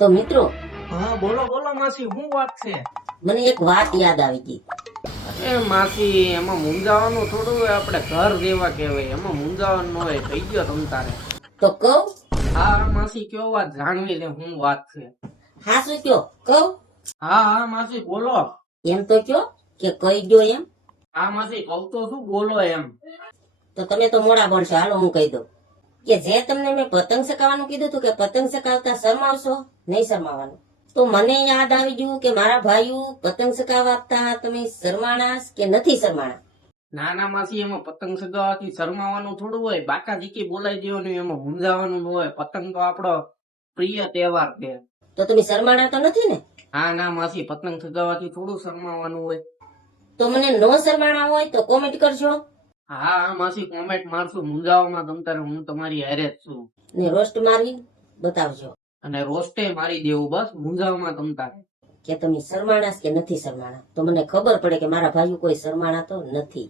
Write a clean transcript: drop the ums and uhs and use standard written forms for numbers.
તો મિત્રો, હા બોલો બોલો માસી, શું વાત છે? મને એક વાત યાદ આવી ગઈ. એ માસી, એમાં મૂંઝાવાનું થોડું હોય, આપણે ઘર જેવા કહેવાય, એમાં મૂંઝાવાનું ન હોય. કહી ગયો તમ તારે. તો કહું? હા માસી, કયો વાત, જાણવી લે શું વાત છે. હા, શું કયો? કહું? હા હા માસી બોલો. એમ તો કયો કે કહી દો એમ. હા માસી, કહું તો શું, બોલો એમ. તો તમે તો મોડા પડશો, હાલો હું કહી દઉં. કે જે તમને મેં પતંગ ચગાવવાનું કીધું હતું કે પતંગ ચગાવતા શરમાવશો, નહીં શરમાવાનું. તો મને યાદ આવી ગયું કે મારા ભાઈઓ પતંગ ચગાવતા તમે શરમાણા કે નથી શરમાણા? ના ના માસી, એમાં પતંગ ચગાવવાથી શરમાવાનું થોડું હોય, બાકા જીકી બોલાઈ દેવાનું, એમાં મૂંઝાવાનું ન હોય. પતંગ તો આપણો પ્રિય તહેવાર છે. તો તમે શરમાણા તો નથી ને? હા ના માસી, પતંગ ચગાવવાથી થોડું શરમાવાનું હોય. તો મને નો શરમાણા હોય તો કોમેન્ટ કરજો. હા હા માસી, કોમેન્ટ મારશું. મૂંઝાવામાં તમ તારે હું તમારી હારે જ છું. ને રોસ્ટ મારી બતાવજો અને રોસ્ટે મારી દેવું, બસ મૂંઝાવામાં તમ તારે. કે તમે શરમાણા કે નથી શરમાણા. તો મને ખબર પડે કે મારા ભાઈઓ કોઈ શરમાણા તો નથી.